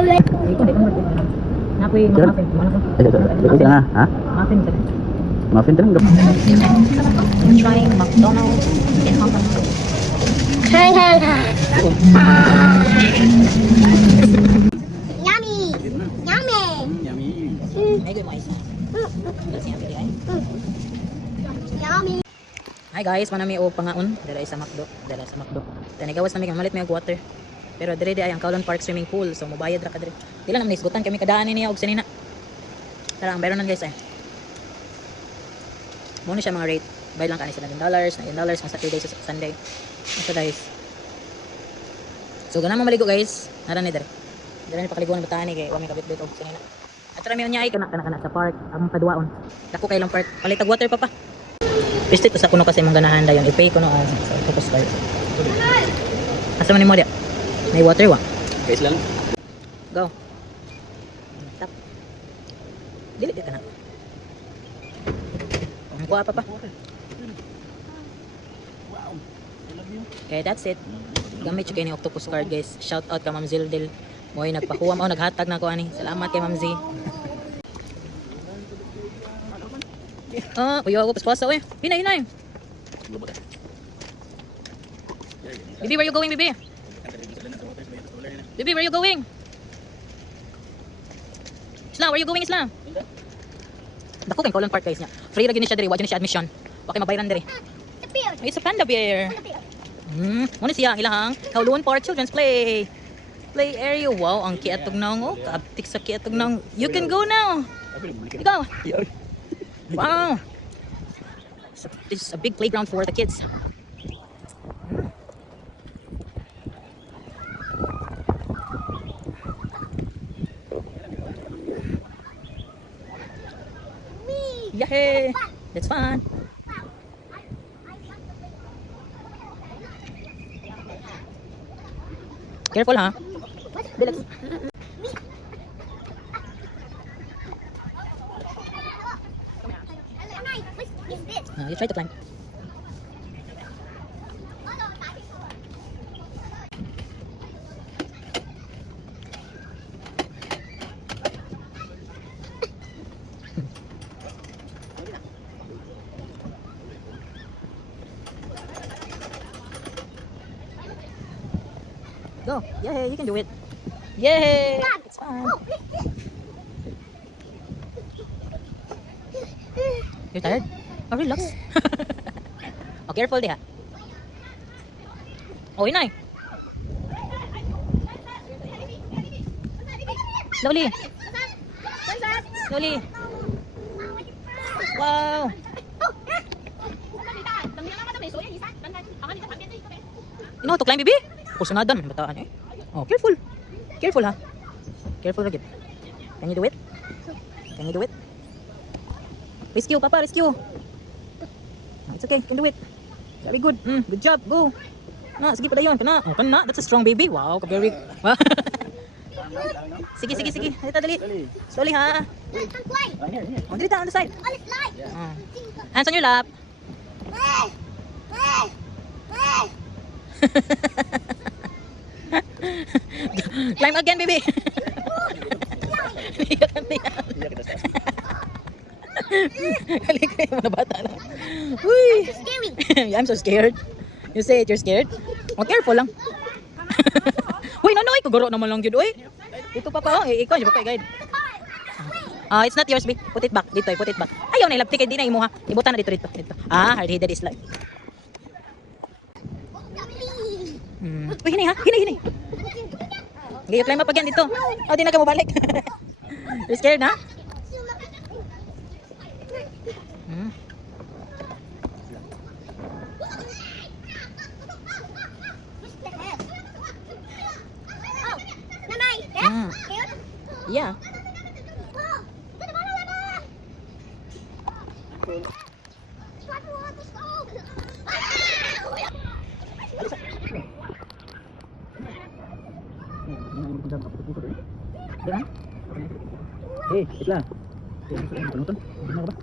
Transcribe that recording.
Ito, dito mo. Napoy, muffin. Ito na, ha? Muffin. Muffin din. I'm trying McDonald's in Hong Kong. Yummy. Yummy. Medyo mais. That's yummy, di ay? Yummy. Hi guys, manami o pangaon. Dala sa McDo. Tanigawas namin malit may water. Pero dire di ay ang Kowloon Park swimming pool. So mobayad ra ka dire. Dila naman isgutan kami kadaan niya og sanina. Tara, ang bayron nan guys ay. Mo ni siya mga rate. Bayad lang kani sa $9, $9 sa Saturday sa Sunday. Ito guys. So ganang maligo guys. Nara ni dire. Dira ni pakaligo ng bataan ni kay wa may kabit-bit og sanina. At rami unya ay kana sa park ang padwaon. Dako kay lang park. Palitag water pa. Pistit sa kuno kasi mga ganahan dayon. I-pay ko no sa focus card. Asa man ni mo dia? May water wa? Guys lang. Go. Tap. Dili ka na. Ang kuha pa. Okay, that's it. Gamit yung kayo ni Octopus card guys. Shout out ka Ma'am Zildel. Mo'y nagpakuha mo, naghatag na ko ani. Salamat kay Ma'am Z. Kuya ako paspasa oy. Hinay. Bibi, where you going, Bibi? Bibi, where you going? Isla, where you going, Isla? Dako kay Kowloon Park guys niya. Free ra gyud ni siya diri, wa gyud ni siya admission. Wa kay mabayran diri. It's a panda bear. Muna siya ang ilahang Kowloon Park Children's Play area. Wow, ang kiatog nang oh. Kaabtik sa kiatog nang. You can go now. Ikaw. Wow. So, this is a big playground for the kids. Yay! That's fun. Careful, ha? Relax. You try to climb. Go. Yay, you can do it. Yay! It's fun. You're tired? Oh, relax. Oh, careful diha. Oh, inay. Slowly. Wow. You know how to climb, baby? Kursunadan, bataan eh. Oh, careful. Careful ha. Careful lagi. Can you do it? Rescue, Papa, rescue. It's okay, can do it. Very good. Good job. Go. Na, sige pa dayon. Kana. Oh, kana. That's a strong baby. Wow, very. Sige. Dito dali. Slowly ha. Oh, dito on the side. Hands on your lap. Climb again, baby. Halika yung mga bata na. Uy. I'm so scared. You say it, you're scared? Oh, careful lang. Uy, nanoy. Kagaro naman lang yun. Uy. Ito pa pa. Ikaw, yung pa guide. It's not yours, babe. Put it back. Dito, put it back. Ayaw na, ilapti. Di na imo ha. Ibutan na dito. Hard-headed is like. Uy, hinay ha. Hinay. Okay, climb up again dito. Oh, di na ka mo balik. You're scared, ha? Yeah. Hey, itla. Penonton. Ano ba?